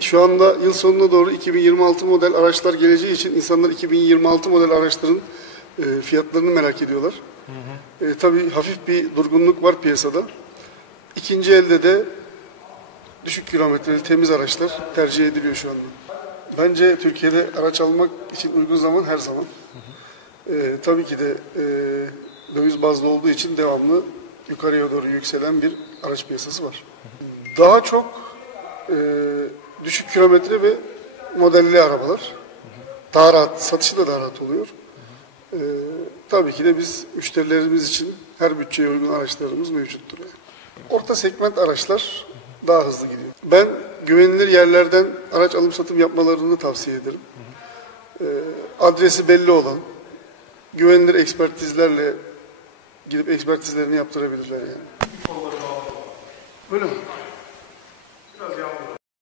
Şu anda yıl sonuna doğru 2026 model araçlar geleceği için insanlar 2026 model araçların fiyatlarını merak ediyorlar. Tabii hafif bir durgunluk var piyasada. İkinci elde de düşük kilometreli temiz araçlar tercih ediliyor şu anda. Bence Türkiye'de araç almak için uygun zaman her zaman. Tabii ki de döviz bazlı olduğu için devamlı yukarıya doğru yükselen bir araç piyasası var. Daha çok düşük kilometre ve modelli arabalar. Daha rahat, satışı da daha rahat oluyor. Tabii ki de biz müşterilerimiz için her bütçeye uygun araçlarımız mevcuttur. Orta segment araçlar daha hızlı gidiyor. Ben güvenilir yerlerden araç alım satım yapmalarını tavsiye ederim. Adresi belli olan, güvenilir ekspertizlerle gidip ekspertizlerini yaptırabilirler yani. Öyle mi?